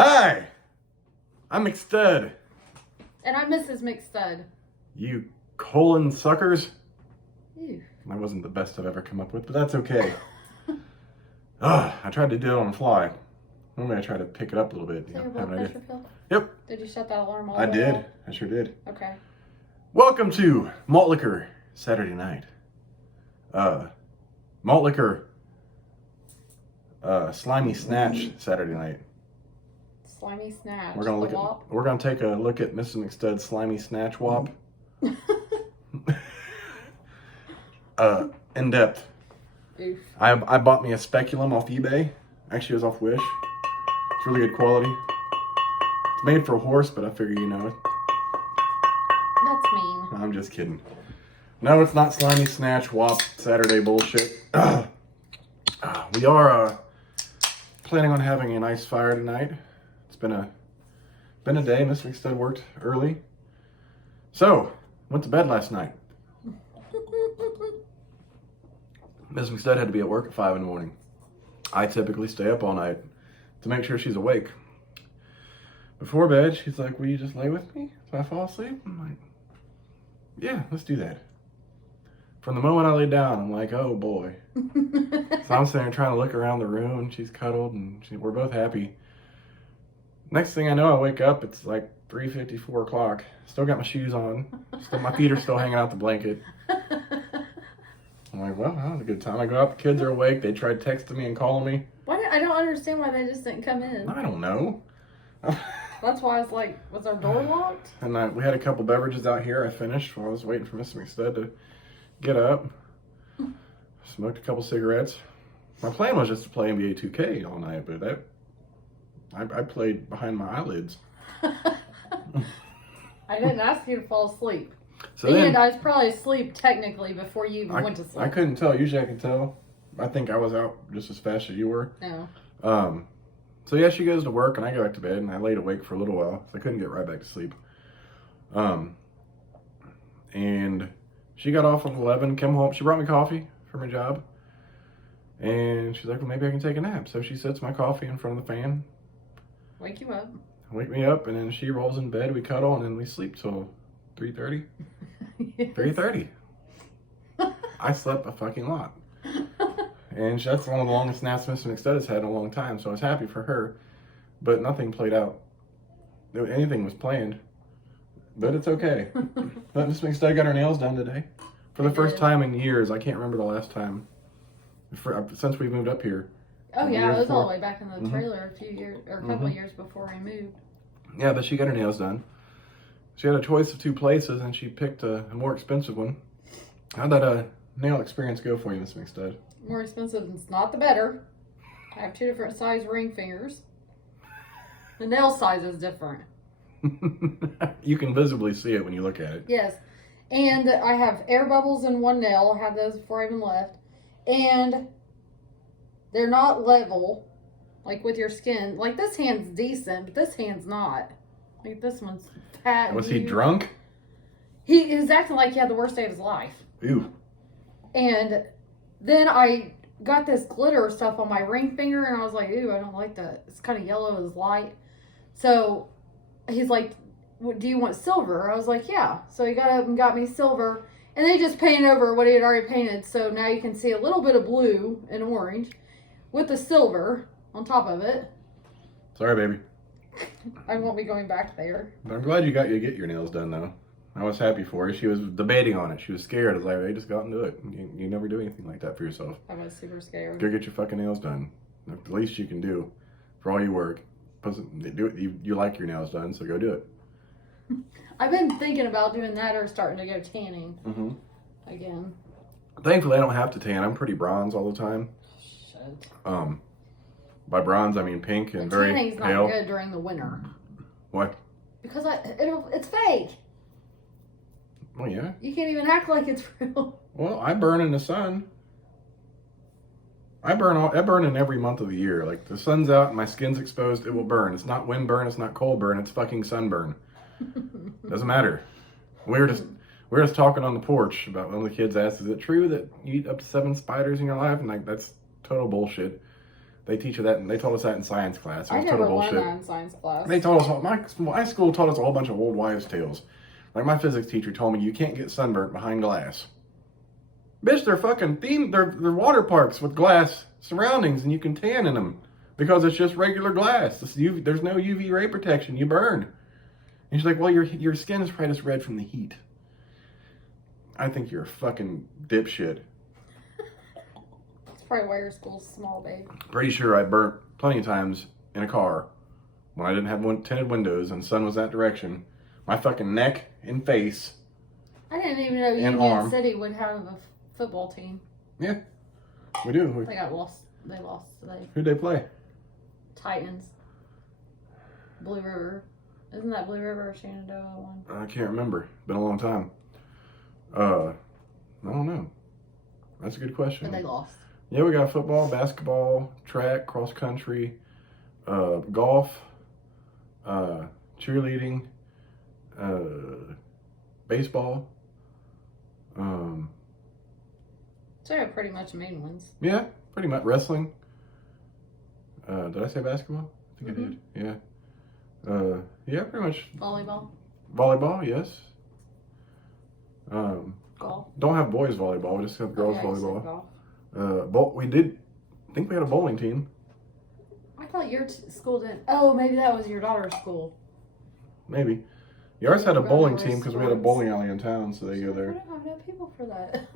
Hi, I'm McStud. And I'm Mrs. McStud. You colon suckers. Ew. That wasn't the best I've ever come up with, but that's okay. I tried to do it on the fly. Normally I try to pick it up a little bit. Is that your blood pressure pill? Yep. Did you shut that alarm off? I did. I sure did. Okay. Welcome to Malt Liquor Saturday night. Malt Liquor Slimy Snatch Saturday night. Slimy Snatch. We're gonna take a look at Mrs. McStud's Slimy Snatch Wop. In depth. Oof. I bought me a speculum off eBay. Actually, it was off Wish. It's really good quality. It's made for a horse, but I figure you know it. That's mean. I'm just kidding. No, it's not Slimy Snatch Wop Saturday bullshit. We are planning on having a nice fire tonight. It's been a day. Miss McStud worked early. So, went to bed last night. Miss McStud had to be at work at 5 in the morning. I typically stay up all night to make sure she's awake. Before bed, she's like, will you just lay with me if I fall asleep? I'm like, yeah, let's do that. From the moment I lay down, I'm like, oh boy. So I'm sitting there trying to look around the room, and she's cuddled, and we're both happy. Next thing I know, I wake up, it's like 3:50, 4 o'clock. Still got my shoes on. My feet are still hanging out the blanket. I'm like, well, that was a good time. I go out, the kids are awake. They tried texting me and calling me. I don't understand why they just didn't come in. I don't know. That's why I was like, was our door locked? And we had a couple beverages out here. I finished while I was waiting for Mr. McStud to get up. Smoked a couple cigarettes. My plan was just to play NBA 2K all night, but I played behind my eyelids. I didn't ask you to fall asleep. So then, I was probably asleep technically before you even went to sleep. I couldn't tell. Usually I can tell. I think I was out just as fast as you were. No. So yeah, she goes to work and I go back to bed and I laid awake for a little while. So I couldn't get right back to sleep. And she got off at 11, came home. She brought me coffee from her job. And she's like, well, maybe I can take a nap. So she sets my coffee in front of the fan. Wake you up. Wake me up, and then she rolls in bed. We cuddle, and then we sleep till 3:30. Yes. 3:30. I slept a fucking lot. And that's one of the longest naps Mr. McStud has had in a long time, so I was happy for her. But nothing played out. Anything was planned. But it's okay. But Miss McStud got her nails done today. For the first time in years. I can't remember the last time. Since we moved up here. Oh yeah, it was all the way back in the trailer a few years, or a couple years before we moved. Yeah, but she got her nails done. She had a choice of 2 places, and she picked a more expensive one. How'd that nail experience go for you, Miss McStud? More expensive is not the better. I have 2 different size ring fingers. The nail size is different. You can visibly see it when you look at it. Yes. And I have air bubbles in one nail. I had those before I even left. And they're not level, like with your skin. Like this hand's decent, but this hand's not. Like this one's fat. Was he drunk? He was acting like he had the worst day of his life. Ew. And then I got this glitter stuff on my ring finger, and I was like, ew, I don't like that. It's kind of yellow as light. So he's like, do you want silver? I was like, yeah. So he got up and got me silver. And they just painted over what he had already painted. So now you can see a little bit of blue and orange with the silver on top of it. Sorry, baby. I won't be going back there. But I'm glad you got to get your nails done, though. I was happy for her. She was debating on it. She was scared. I was like, hey, just go out and do it. You never do anything like that for yourself. I was super scared. Go get your fucking nails done. That's the least you can do for all your work. You like your nails done, so go do it. I've been thinking about doing that or starting to go tanning again. Thankfully, I don't have to tan. I'm pretty bronze all the time. Shit. By bronze, I mean pink and very tanning's pale. Not good during the winter. Why? Because it's fake. Well, yeah. You can't even act like it's real. Well, I burn in the sun. I burn in every month of the year. Like the sun's out and my skin's exposed, it will burn. It's not wind burn. It's not cold burn. It's fucking sunburn. Doesn't matter. We were just talking on the porch about one of the kids asked, "Is it true that you eat up to 7 spiders in your life?" And like that's total bullshit. They teach you that, and they told us that in science class. It I was never total learned bullshit. that in science class. They told us my school taught us a whole bunch of old wives' tales. Like my physics teacher told me, you can't get sunburnt behind glass. Bitch, they're fucking themed. They're water parks with glass surroundings, and you can tan in them because it's just regular glass. There's no UV ray protection. You burn. And she's like, well, your skin is probably just red from the heat. I think you're a fucking dipshit. That's probably why your school's small, babe. Pretty sure I burnt plenty of times in a car when I didn't have tinted windows and the sun was that direction. My fucking neck and face. I didn't even know And Union arm. City would have a football team. Yeah, we do. They lost today. Who'd they play? Titans. Blue River. Isn't that Blue River or Shenandoah one? I can't remember. Been a long time. I don't know. That's a good question. But they lost. Yeah, we got football, basketball, track, cross country, golf, cheerleading, baseball. So they're pretty much main ones. Yeah, pretty much. Wrestling. Did I say basketball? I think I did. Yeah. Yeah, pretty much. Volleyball. Volleyball, yes. Golf. Don't have boys volleyball. We just have girls Yeah, you said volleyball. golf. We did. I think we had a bowling team. I thought your school didn't. Oh, maybe that was your daughter's school. Maybe. Yours had a Well, bowling there team was because we had a sports. bowling alley in town, so they go We there. don't have no people for that.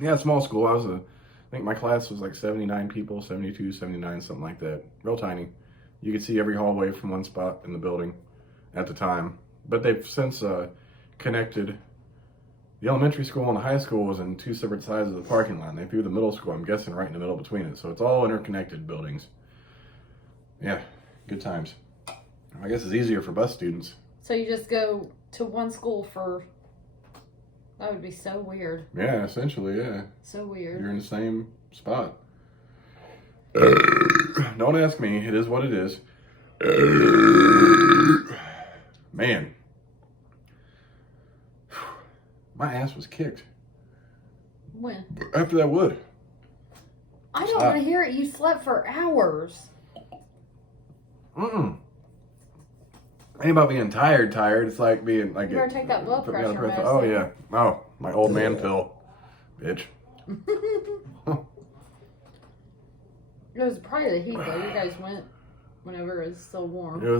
Yeah, small school. I think my class was like 79 people, 72, 79, something like that. Real tiny. You could see every hallway from one spot in the building at the time. But they've since connected. The elementary school and the high school was in two separate sides of the parking lot. And they threw the middle school, I'm guessing, right in the middle between it. So it's all interconnected buildings. Yeah, good times. I guess it's easier for bus students. So you just go to one school for. That would be so weird. Yeah, essentially, yeah. So weird. You're in the same spot. Don't ask me. It is what it is. Man. My ass was kicked. When? After that wood. I don't want to hear it. You slept for hours. Ain't about being tired. It's like being like. You better take that blood put me on pressure medicine. Oh yeah. Oh, my old man pill, bitch. It was probably the heat though. You guys went whenever it was still warm. It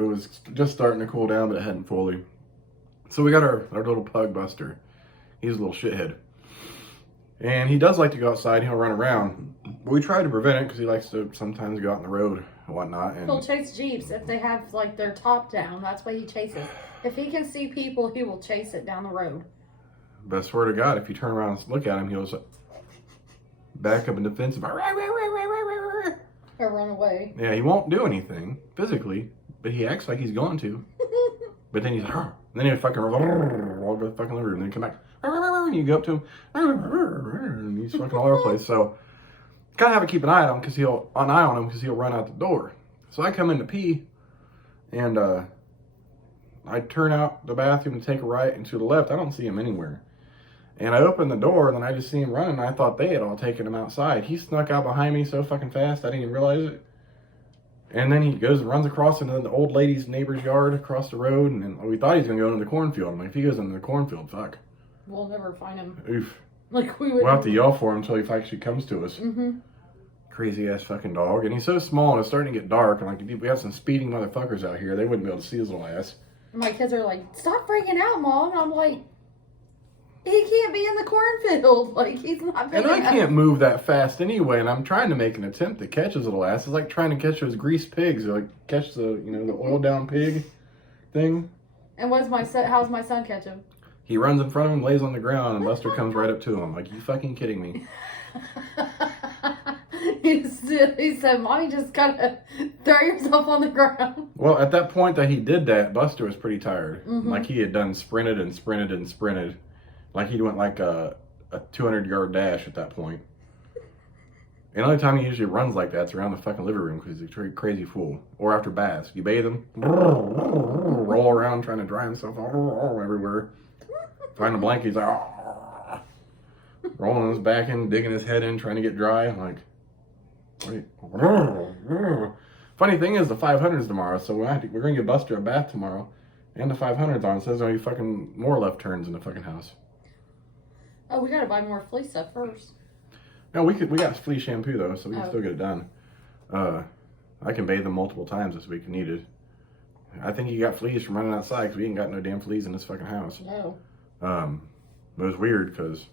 was just starting to cool down, but it hadn't fully. So we got our little pug Buster. He's a little shithead. And he does like to go outside. He'll run around. But we try to prevent it because he likes to sometimes go out on the road and whatnot. And He'll chase Jeeps if they have like their top down. That's what he chases. If he can see people, he will chase it down the road. But I swear to God, if you turn around and look at him, he'll just back up in defensive. Or run away. Yeah, he won't do anything physically, but he acts like he's going to. But then he's like, and then he'll fucking roll over the fucking living room, and then come back, and you go up to him, and he's fucking all over the place. So, gotta have to keep an eye on him because he'll run out the door. So I come in to pee, and I turn out the bathroom to take a right, and to the left, I don't see him anywhere. And I open the door, and then I just see him running. And I thought they had all taken him outside. He snuck out behind me so fucking fast, I didn't even realize it. And then he goes and runs across into the old lady's neighbor's yard across the road. And then we thought he was going to go into the cornfield. I'm like, if he goes into the cornfield, fuck. We'll never find him. Oof. Like we would. We'll have to yell for him until he actually comes to us. Mm-hmm. Crazy ass fucking dog. And he's so small and it's starting to get dark. And like, if we have some speeding motherfuckers out here, they wouldn't be able to see his little ass. My kids are like, stop freaking out, Mom. And I'm like, he can't be in the cornfield. Like, he's not big And I enough. can't move that fast anyway, and I'm trying to make an attempt to catch his little ass. It's like trying to catch those greased pigs, or like catch the the oiled down pig thing. And how's my son catch him? He runs in front of him, lays on the ground, and Buster comes right up to him. I'm like, you fucking kidding me? He said, Mommy, just gotta throw yourself on the ground. Well, at that point that he did that, Buster was pretty tired. Mm-hmm. Like he had done sprinted and sprinted and sprinted. Like he went like a 200-yard dash at that point. And the only time he usually runs like that is around the fucking living room because he's a crazy fool. Or after baths. You bathe him, roll around trying to dry himself all everywhere. Find a blanket, he's like, rolling his back in, digging his head in, trying to get dry. I'm like, wait. Funny thing is, the 500's tomorrow, so we're going to get Buster a bath tomorrow. And the 500's on. It says there'll be fucking more left turns in the fucking house. Oh, we gotta buy more flea stuff first. No, we got flea shampoo, though, so we can still get it done. I can bathe them multiple times this week if needed. I think he got fleas from running outside because we ain't got no damn fleas in this fucking house. No. It was weird because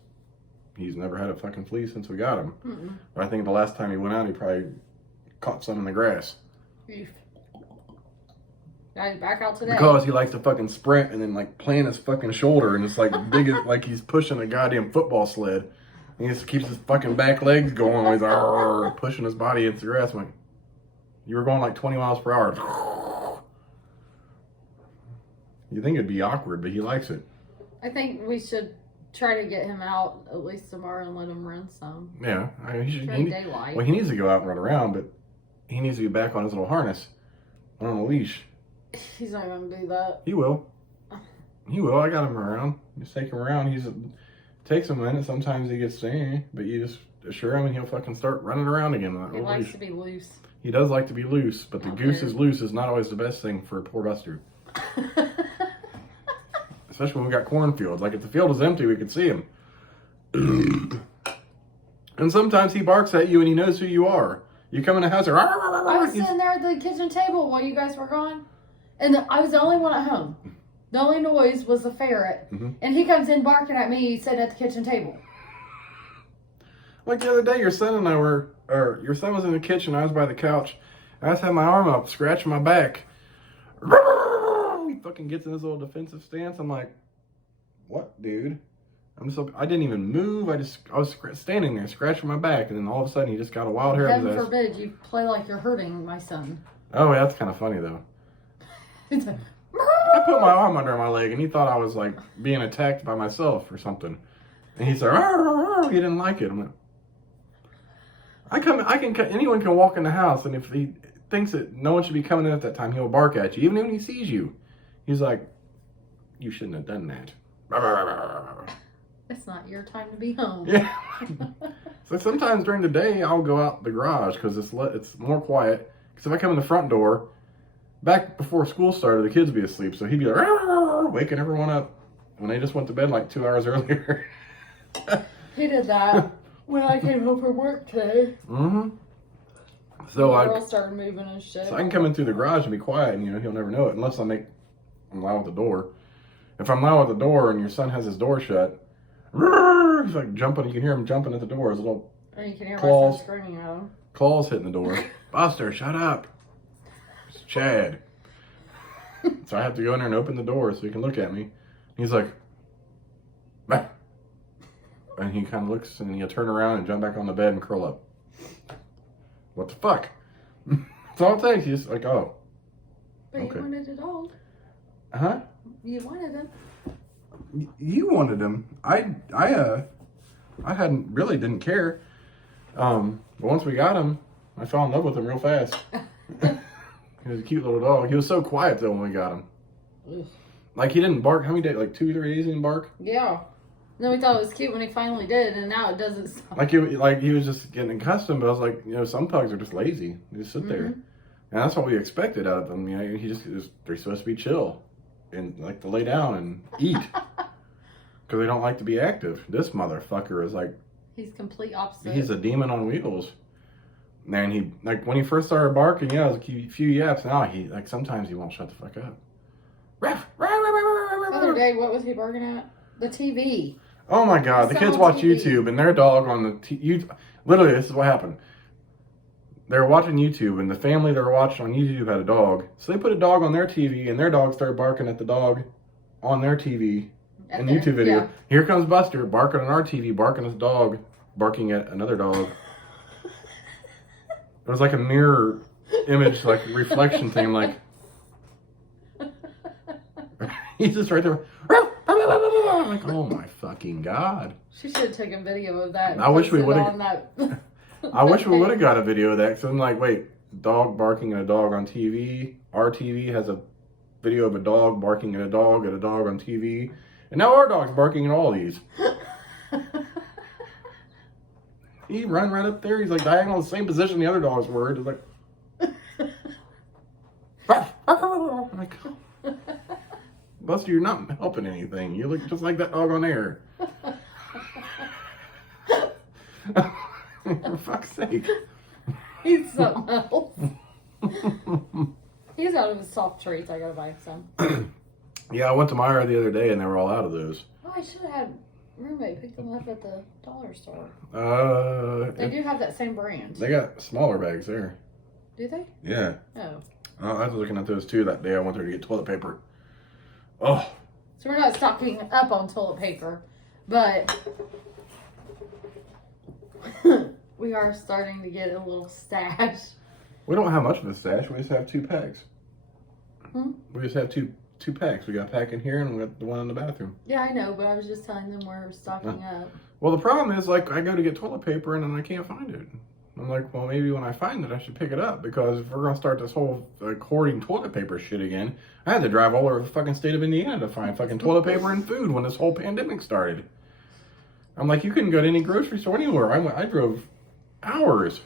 he's never had a fucking flea since we got him. But I think the last time he went out, he probably caught some in the grass. Eef. Now he's back out today. Because he likes to fucking sprint and then like plant his fucking shoulder and it's like big as like he's pushing a goddamn football sled. And he just keeps his fucking back legs going while he's pushing his body into the grass. I'm like, you were going like 20 miles per hour. You think it'd be awkward, but he likes it. I think we should try to get him out at least tomorrow and let him run some. Yeah. Daylight. Well, he needs to go out and run around, but he needs to be back on his little harness. On a leash. He's not going to do that. He will. He will. I got him around. Just take him around. Takes a minute. Sometimes he gets stingy, but you just assure him and he'll fucking start running around again. He likes to be loose. He does like to be loose, but the goose is loose is not always the best thing for poor Buster. Especially when we got cornfields. Like if the field is empty, we could see him. And sometimes he barks at you and he knows who you are. You come in the house and I was sitting there at the kitchen table while you guys were gone. And I was the only one at home. The only noise was the ferret. And he comes in barking at me sitting at the kitchen table. Like the other day, your son was in the kitchen, I was by the couch. I just had my arm up, scratching my back. He fucking gets in his little defensive stance. I'm like, what, dude? I didn't even move. I was standing there, scratching my back, and then all of a sudden he just got a wild hair. Heaven forbid you play like you're hurting my son. Oh, yeah, that's kind of funny, though. I put my arm under my leg, and he thought I was, like, being attacked by myself or something. And he said, he didn't like it. I'm like, anyone can walk in the house, and if he thinks that no one should be coming in at that time, he'll bark at you, even when he sees you. He's like, you shouldn't have done that. It's not your time to be home. Yeah. So sometimes during the day, I'll go out the garage because it's more quiet. Because if I come in the front door, back before school started, the kids would be asleep. So he'd be like, waking everyone up when they just went to bed like 2 hours earlier. He did that when I came home from work today. So the girl started moving and shit. So I can come in through the garage and be quiet, and he'll never know it unless I'm loud with the door. If I'm loud with the door and your son has his door shut, he's like jumping. You can hear him jumping at the door. His little and you can hear claws, my son screaming at him. Claws hitting the door. Buster, shut up. It's Chad. So I have to go in there and open the door so he can look at me. He's like, bah. And he kind of looks and he'll turn around and jump back on the bed and curl up. What the fuck? That's all it takes. He's like, oh. But okay. You wanted a dog. Huh? You wanted him. You wanted him. I didn't care. But once we got him, I fell in love with him real fast. He was a cute little dog. He was so quiet though when we got him. Ugh. Like he didn't bark. How many days? Like 2-3 days he didn't bark. Yeah. No, we thought it was cute when he finally did, and now it doesn't stop. Like he was just getting accustomed. But I was like, some pugs are just lazy. They just sit there, and that's what we expected out of them. They're supposed to be chill and like to lay down and eat because they don't like to be active. This motherfucker is like. He's complete opposite. He's a demon on wheels. Man, he when he first started barking, it was a few yaps. Now sometimes he won't shut the fuck up. The other day, what was he barking at? The TV. Oh my God, the kids watch YouTube and their dog on the literally this is what happened. They were watching YouTube and the family they were watching on YouTube had a dog. So they put a dog on their TV and their dog started barking at the dog on their TV. In YouTube video. Yeah. Here comes Buster barking on our TV, barking at his dog, barking at another dog. It was like a mirror image, like reflection thing, like he's just right there. I'm like, oh my fucking God. She should have taken video of that. I wish we would have. I wish we would have got a video of that. Because I'm like, wait, dog barking at a dog on TV. Our TV has a video of a dog barking at a dog on TV. And now our dog's barking at all these. He run right up there. He's like diagonal the same position the other dogs were. Just like, I'm like, Buster, you're not helping anything. You look just like that dog on there. For fuck's sake. He's something else. He's out of his soft treats. I gotta buy him some. Yeah, I went to Meijer the other day and they were all out of those. Oh, I should have had roommate pick them up at the dollar store. They do have that same brand. They got smaller bags there. Do they? Yeah. Oh. I was looking at those too that day. I went there to get toilet paper. Oh. So we're not stocking up on toilet paper, but we are starting to get a little stash. We don't have much of a stash. We just have 2 packs. Hmm? We just have two packs. We got a pack in here and we got the one in the bathroom. Yeah, I know, but I was just telling them we're stocking up. Well, the problem is, like, I go to get toilet paper and then I can't find it. I'm like, well, maybe when I find it, I should pick it up, because if we're going to start this whole like, hoarding toilet paper shit again, I had to drive all over the fucking state of Indiana to find fucking toilet paper and food when this whole pandemic started. I'm like, you couldn't go to any grocery store anywhere. I drove hours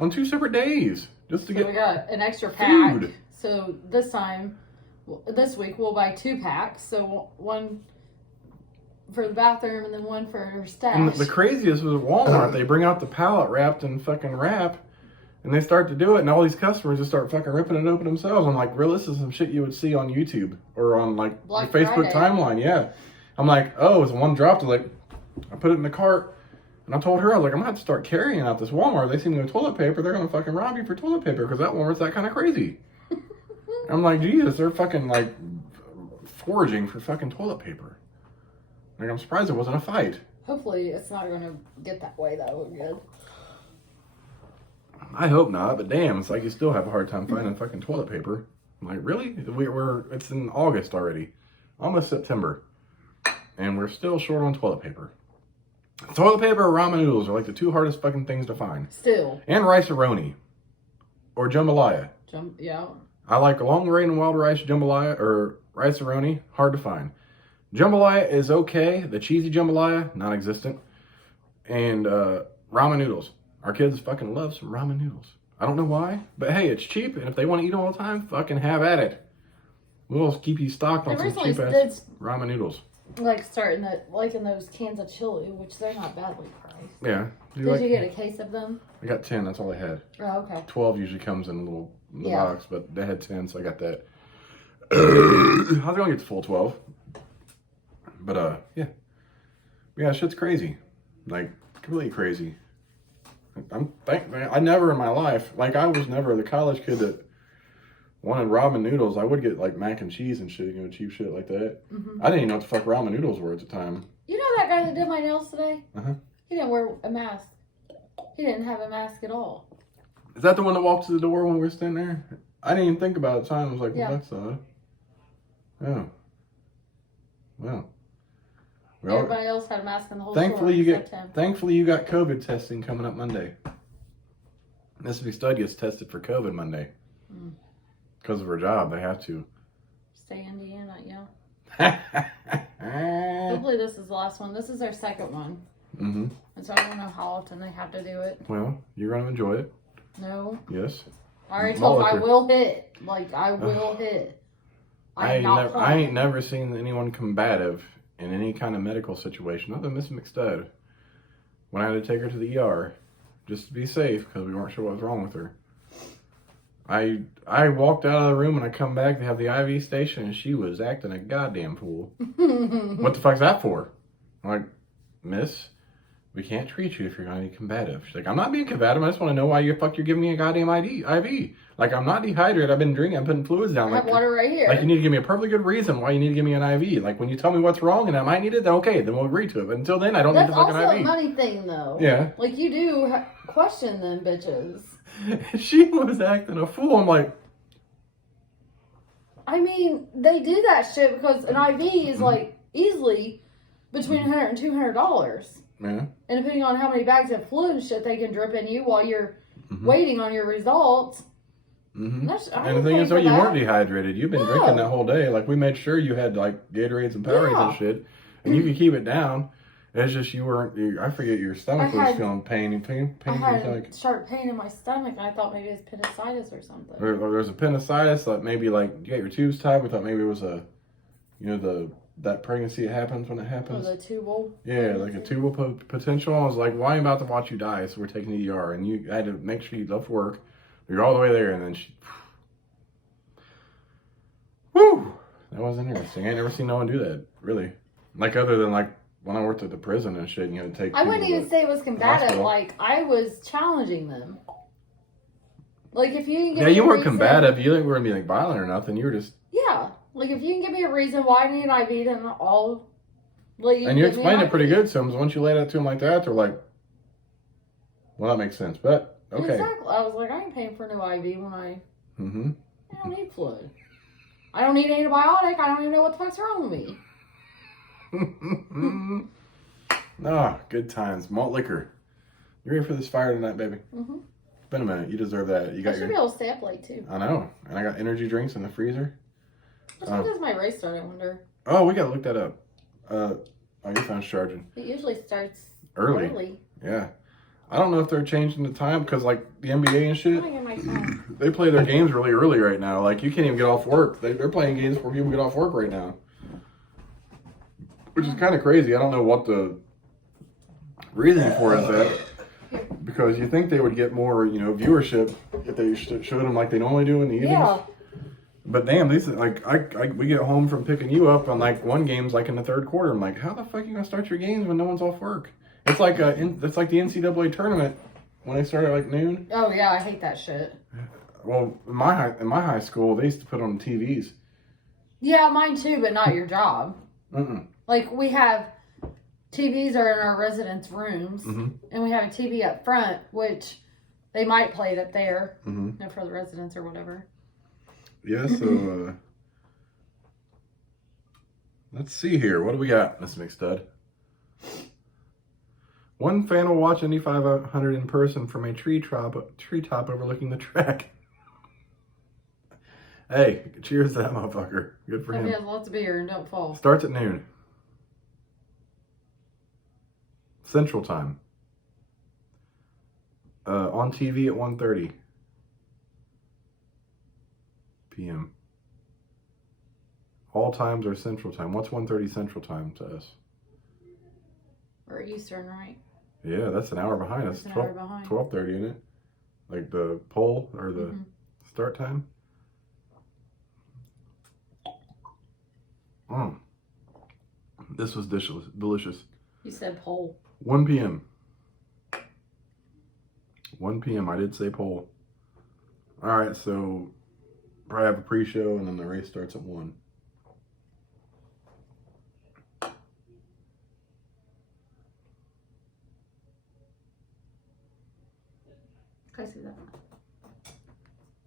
on 2 separate days just to get we got an extra pack. food. So this week we'll buy 2 packs. So one for the bathroom and then one for her stash. And the craziest was Walmart. They bring out the pallet wrapped in fucking wrap, and they start to do it, and all these customers just start fucking ripping it open themselves. I'm like, real, this is some shit you would see on YouTube or on like Black your Facebook Friday. timeline. Yeah. I'm like, oh, it's one dropped. Like, I put it in the cart, and I told her, I was like, I'm gonna have to start carrying out this Walmart. They see me with toilet paper, they're gonna fucking rob you for toilet paper, because that Walmart's that kind of crazy. I'm like, Jesus, they're fucking like foraging for fucking toilet paper. Like, I'm surprised it wasn't a fight. Hopefully it's not going to get that way though. We're good. I hope not, but damn, it's like you still have a hard time finding fucking toilet paper. I'm like, really? It's in August already. Almost September. And we're still short on toilet paper. Toilet paper or ramen noodles are like the 2 hardest fucking things to find. Still. And rice-a-roni. Or jambalaya. Yeah. I like long grain and wild rice jambalaya or rice-a-roni. Hard to find. Jambalaya is okay. The cheesy jambalaya, non-existent. And ramen noodles. Our kids fucking love some ramen noodles. I don't know why, but hey, it's cheap, and if they want to eat them all the time, fucking have at it. We'll keep you stocked on some cheap ass ramen noodles. Like starting in those cans of chili, which they're not badly priced. Yeah. Did you get a case of them? I got 10. That's all I had. Oh, okay. 12 usually comes in a little box, but they had 10, so I got that. I was gonna get the full 12. But yeah, shit's crazy, like completely crazy. I never in my life, like I was never the college kid that wanted ramen noodles. I would get like mac and cheese and shit, cheap shit like that. Mm-hmm. I didn't even know what the fuck ramen noodles were at the time. You know that guy that did my nails today? Uh-huh. He didn't wear a mask. He didn't have a mask at all. Is that the one that walked to the door when we were standing there? I didn't even think about it at the time. I was like, well, that's odd. Oh. Well. Everybody else had a mask in the whole thankfully store. Thankfully you got COVID testing coming up Monday. Mississippi Stud gets tested for COVID Monday. Because of her job, they have to. Stay in Indiana, yeah. Hopefully this is the last one. This is their second one. Mm-hmm. And so I don't know how often they have to do it. Well, you're going to enjoy it. No. Yes. I already told them I will hit. Like, I will hit. I ain't never seen anyone combative in any kind of medical situation, other than Miss McStud, when I had to take her to the ER, just to be safe, because we weren't sure what was wrong with her. I walked out of the room and I come back to have the IV station, and she was acting a goddamn fool. What the fuck's that for? I'm like, miss, we can't treat you if you're going to be combative. She's like, I'm not being combative. I just want to know why you're giving me a goddamn IV. Like, I'm not dehydrated. I've been drinking. I'm putting fluids down. I have water right here. Like, you need to give me a perfectly good reason why you need to give me an IV. Like, when you tell me what's wrong and I might need it, then okay, then we'll agree to it. But until then, I don't need the fucking IV. That's also a money thing, though. Yeah. Like, you do question them bitches. She was acting a fool. I'm like... I mean, they do that shit because an IV is, like, easily between $100 and $200. Yeah. And depending on how many bags of fluid and shit they can drip in you while you're waiting on your results. Mm-hmm. And the thing is, though, you weren't dehydrated. You've been drinking that whole day. Like, we made sure you had, like, Gatorades and Powerades and shit. And you could keep it down. It's just you weren't. I forget your stomach was feeling pain. I had sharp pain in my stomach, and I thought maybe it's appendicitis or something. Or there's appendicitis. Like maybe like you got your tubes tied. We thought maybe it was that pregnancy it happens when it happens. Oh, the tubal. Yeah, like a tubal potential. I was like, well, I'm about to watch you die, so we're taking the ER, and you had to make sure you left work. You're all the way there, and then whew, that was interesting. I ain't never seen no one do that, really. Like other than like when I worked at the prison and shit, and you had to take. I wouldn't even say it was combative. Like I was challenging them. Like if you you weren't combative. You didn't really be like violent or nothing. You were just Like if you can give me a reason why I need an IV, then I'll let you. And you explained it pretty good to them. So once you laid it to them like that, they're like, "Well, that makes sense." But okay. Exactly. I was like, I ain't paying for a new IV when I don't need fluid. I don't need antibiotic. I don't even know what the fuck's wrong with me. Good times. Malt liquor. You ready for this fire tonight, baby? Mm-hmm. It's been a minute. You deserve that. You got I should be able to stay up late too. I know. And I got energy drinks in the freezer. What time does my race start, I wonder? Oh, we gotta look that up. Your phone's charging. It usually starts early. Yeah. I don't know if they're changing the time because, like, the NBA and shit, they play their games really early right now. Like, you can't even get off work. They're playing games before people get off work right now. Which is kind of crazy. I don't know what the reason for is that. Because you think they would get more, viewership if they showed them like they normally do in the evenings. Yeah. But damn, these like we get home from picking you up on like one game's like in the third quarter. I'm like, how the fuck are you gonna start your games when no one's off work? It's like it's like the NCAA tournament when they start at like noon. Oh yeah, I hate that shit. Well, in my high school, they used to put on TVs. Yeah, mine too, but not your job. Like we have TVs are in our residence rooms, and we have a TV up front, which they might play it up there, for the residents or whatever. Yeah, so let's see here. What do we got, Miss McStud? One fan will watch Indy 500 in person from a treetop overlooking the track. Hey, cheers to that motherfucker. Good for him. He has lots of beer and don't fall. Starts at noon. Central Time. On TV at 1:30 p.m. All times are Central Time. What's 1:30 Central Time to us? Or Eastern, right? Yeah, that's an hour behind us. 12:30, isn't it? Like the poll or the start time. This was delicious. You said poll. 1 p.m. 1 p.m. I did say poll. All right, so probably have a pre-show and then the race starts at 1. Can I see that?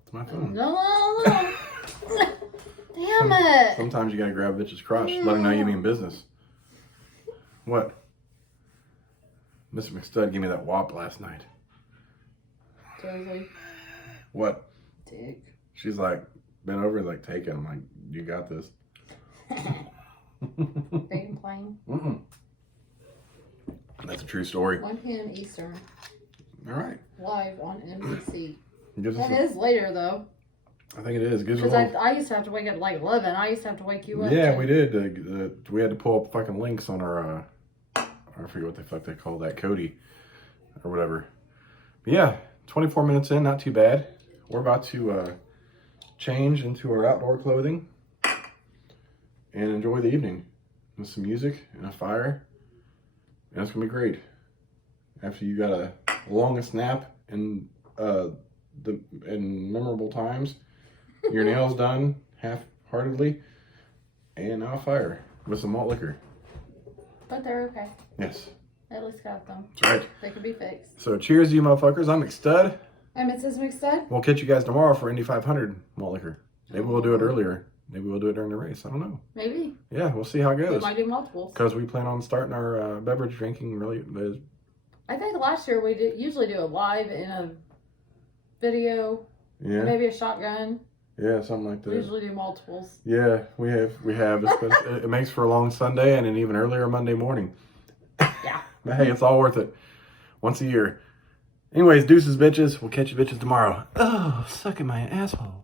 It's my phone. No. Damn it. Sometimes you gotta grab a bitch's crotch. Let her know you mean business. What? Mr. McStud gave me that whop last night. Seriously? What? Dick. She's like, bent over, like, take it. I'm like, you got this. Bait playing? That's a true story. 1 p.m. Eastern. All right. Live on NBC. That is later, though. I think it is. Because I used to have to wake up at like 11. I used to have to wake you up. Yeah, we did. We had to pull up fucking links on our, I forget what the fuck they call that, Cody or whatever. But yeah, 24 minutes in, not too bad. We're about to change into our outdoor clothing and enjoy the evening with some music and a fire. And it's going to be great. After you got a longest nap in memorable times, your nails done half-heartedly, and now a fire with some malt liquor. But they're okay. Yes. At least got them. That's right. They could be fixed. So cheers, you motherfuckers. I'm McStud. I'm Mrs. McStud. We'll catch you guys tomorrow for Indy 500 malt liquor. Maybe we'll do it earlier. Maybe we'll do it during the race. I don't know. Maybe. Yeah, we'll see how it goes. We might do multiples. Because we plan on starting our beverage drinking really. I think last year we usually do a live in a video. Yeah. Maybe a shotgun. Yeah, something like that. We usually do multiples. Yeah, we have. It makes for a long Sunday and an even earlier Monday morning. Yeah. But hey, it's all worth it. Once a year. Anyways, deuces, bitches. We'll catch you bitches tomorrow. Oh, suck at my asshole.